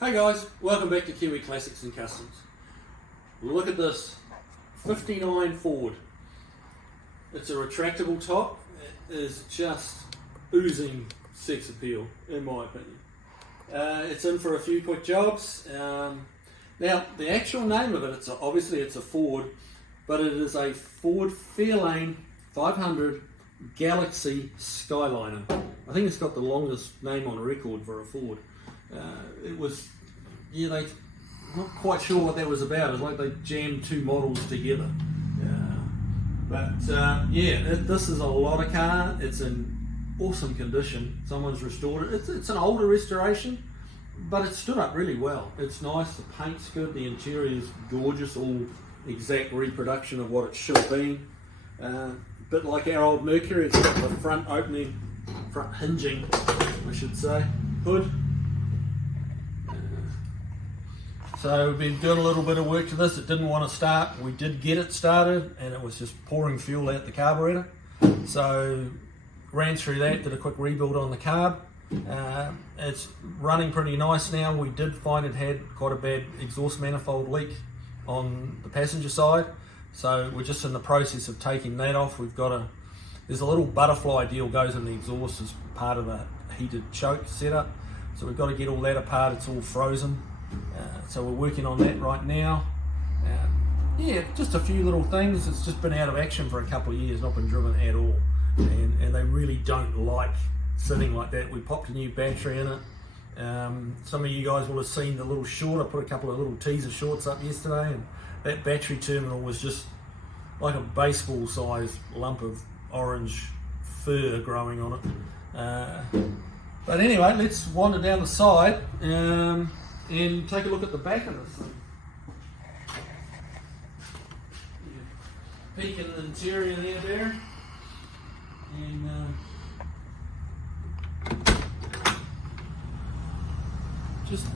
Hey guys, welcome back to Kiwi Classics and Customs. Look at this 59 Ford. It's a retractable top. It is just oozing sex appeal, in my opinion. It's in for a few quick jobs. Now, the actual name of it, obviously it's a Ford, but it is a Ford Fairlane 500 Galaxy Skyliner. I think it's got the longest name on record for a Ford. They not quite sure what that was about. It's like they jammed two models together. This is a lot of car. It's in awesome condition. Someone's restored it. It's an older restoration, but it stood up really well. It's nice. The paint's good. The interior is gorgeous. All exact reproduction of what it should have been. Bit like our old Mercury. It's got the front opening, front hinging, I should say, hood. So we've been doing a little bit of work to this. It didn't want to start. We did get it started and it was just pouring fuel out the carburetor. So ran through that, did a quick rebuild on the carb. It's running pretty nice now. We did find it had quite a bad exhaust manifold leak on the passenger side. So we're just in the process of taking that off. There's a little butterfly deal goes in the exhaust as part of the heated choke setup. So we've got to get all that apart. It's all frozen. So we're working on that right now. Just a few little things. It's just been out of action for a couple of years, not been driven at all, and they really don't like sitting like that. We popped a new battery in it. Some of you guys will have seen the little short. I put a couple of little teaser shorts up yesterday, and that battery terminal was just like a baseball sized lump of orange fur growing on it. But anyway, let's wander down the side and take a look at the back of this thing. Peek in the interior there, and just,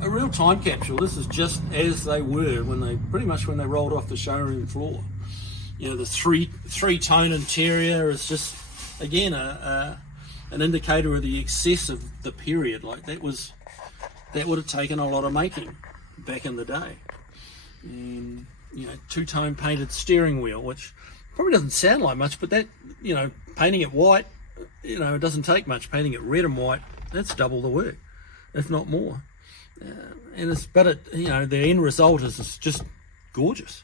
a real time capsule. This is just as they were when they rolled off the showroom floor. The three-tone interior is just, again, an indicator of the excess of the period. Like that would have taken a lot of making back in the day. And two-tone painted steering wheel, which probably doesn't sound like much, but that, painting it white, it doesn't take much. Painting it red and white, that's double the work, if not more. The end result is just gorgeous.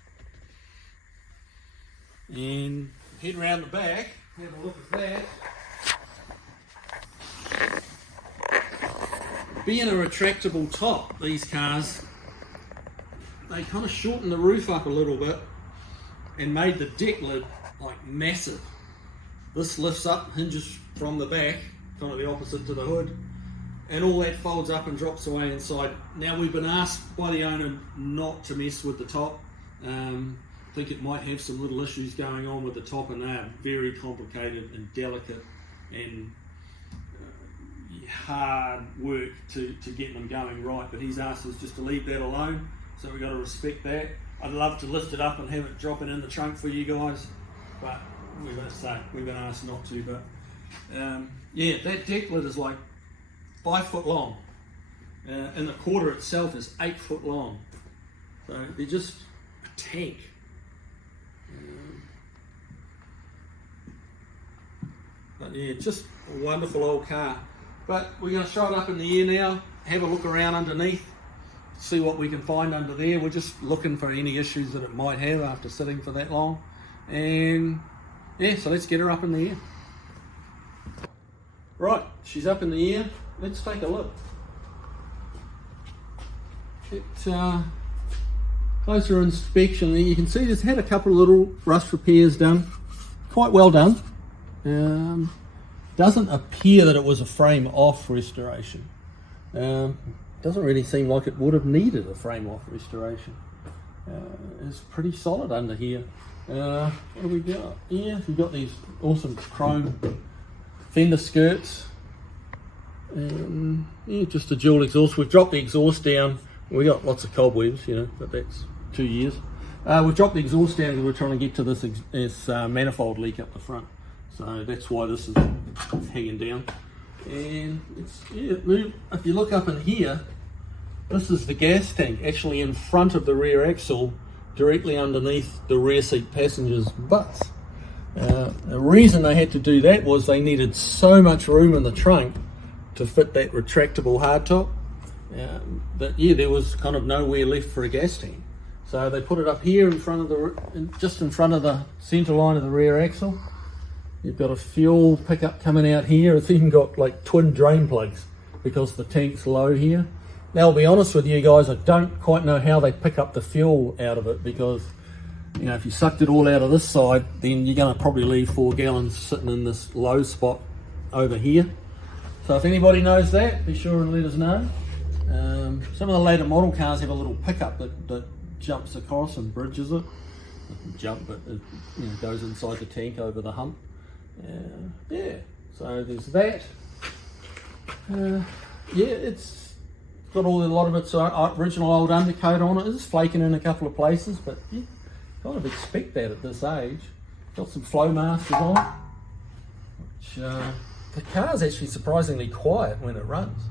And head around the back, have a look at that. Being a retractable top, these cars, they kind of shortened the roof up a little bit and made the deck lid like massive. This lifts up, hinges from the back, kind of the opposite to the hood, and all that folds up and drops away inside. Now, we've been asked by the owner not to mess with the top. I think it might have some little issues going on with the top, and they are very complicated and delicate and hard work to get them going right, but he's asked us just to leave that alone, so we've got to respect that. I'd love to lift it up and have it dropping in the trunk for you guys, but we've been asked not to. But that deck lid is like 5 foot long, and the quarter itself is 8 foot long, so they're just a tank. Just a wonderful old car. But we're going to show it up in the air now, have a look around underneath, see what we can find under there. We're just looking for any issues that it might have after sitting for that long. And so let's get her up in the air. Right, she's up in the air. Let's take a look. Closer inspection there, you can see it's had a couple of little rust repairs done. Quite well done. Doesn't appear that it was a frame off restoration. Doesn't really seem like it would have needed a frame off restoration. It's pretty solid under here. What do we got? We've got these awesome chrome fender skirts. Just a dual exhaust. We've dropped the exhaust down. We got lots of cobwebs, but that's 2 years. We've dropped the exhaust down because we're trying to get to this manifold leak up the front. So that's why this is hanging down. And if you look up in here, this is the gas tank actually in front of the rear axle, directly underneath the rear seat passenger's butts. The reason they had to do that was they needed so much room in the trunk to fit that retractable hardtop that there was kind of nowhere left for a gas tank. So they put it up here in front of just in front of the centre line of the rear axle. You've got a fuel pickup coming out here. It's even got like twin drain plugs because the tank's low here. Now, I'll be honest with you guys, I don't quite know how they pick up the fuel out of it, because if you sucked it all out of this side, then you're going to probably leave 4 gallons sitting in this low spot over here. So if anybody knows that, be sure and let us know. Some of the later model cars have a little pickup that jumps across and bridges it. It doesn't jump, but it goes inside the tank over the hump. So there's that. It's got a lot of its original old undercoat on it. It's flaking in a couple of places, but you kind of expect that at this age. Got some flow masters on, which the car's actually surprisingly quiet when it runs.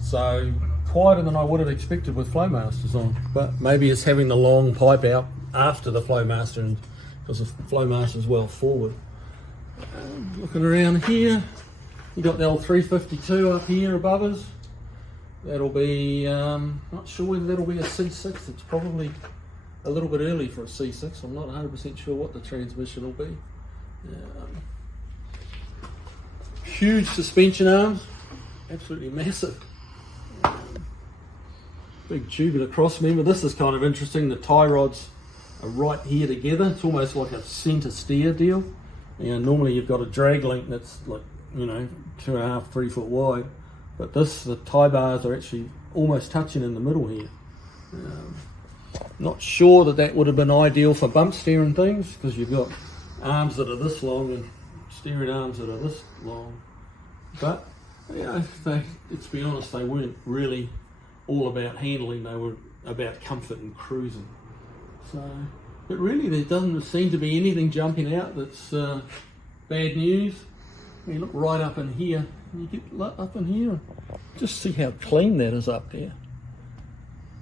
So quieter than I would have expected with flow masters on, but maybe it's having the long pipe out after the flow master, and because the flow master is well forward. Looking around here, you got the old 352 up here above us. That'll be, not sure whether that'll be a C6. It's probably a little bit early for a C6. I'm not 100% sure what the transmission will be. Huge suspension arms, absolutely massive. Big tubular cross member. This is kind of interesting. The tie rods are right here together. It's almost like a centre steer deal. Normally you've got a drag link that's like 2.5, 3 foot wide, but the tie bars are actually almost touching in the middle here. Not sure that would have been ideal for bump steering things, because you've got arms that are this long and steering arms that are this long. But let's be honest, they weren't really all about handling. They were about comfort and cruising. So, but really there doesn't seem to be anything jumping out that's bad news. You look right up in here, you get up in here, just see how clean that is up there.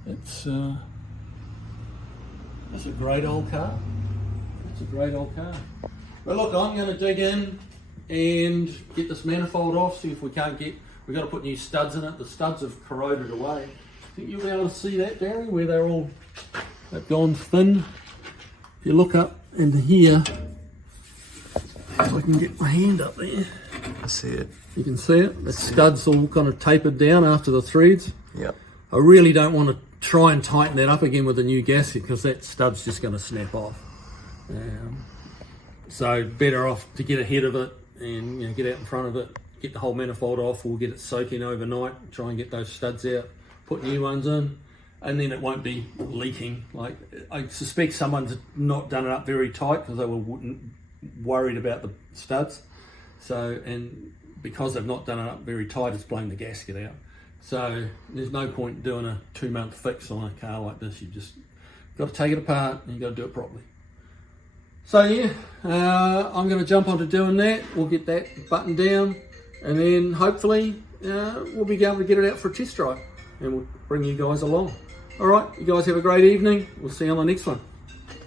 That's a great old car. It's a great old car. But look, I'm going to dig in and get this manifold off, see if we've got to put new studs in it. The studs have corroded away. I think you'll be able to see that, Barry, where they've gone thin. If you look up into here, if I can get my hand up there. I see it. You can see it. The studs all kind of tapered down after the threads. Yep. I really don't want to try and tighten that up again with a new gasket, because that stud's just going to snap off. So better off to get ahead of it and get out in front of it, get the whole manifold off. We'll get it soaking overnight, try and get those studs out, put new ones in, and then it won't be leaking. Like, I suspect someone's not done it up very tight because they were worried about the studs. So, and because they've not done it up very tight, it's blown the gasket out. So there's no point doing a 2-month fix on a car like this. You've just got to take it apart and you've got to do it properly. So I'm going to jump onto doing that. We'll get that buttoned down, and then hopefully we'll be able to get it out for a test drive, and we'll bring you guys along. All right, you guys have a great evening. We'll see you on the next one.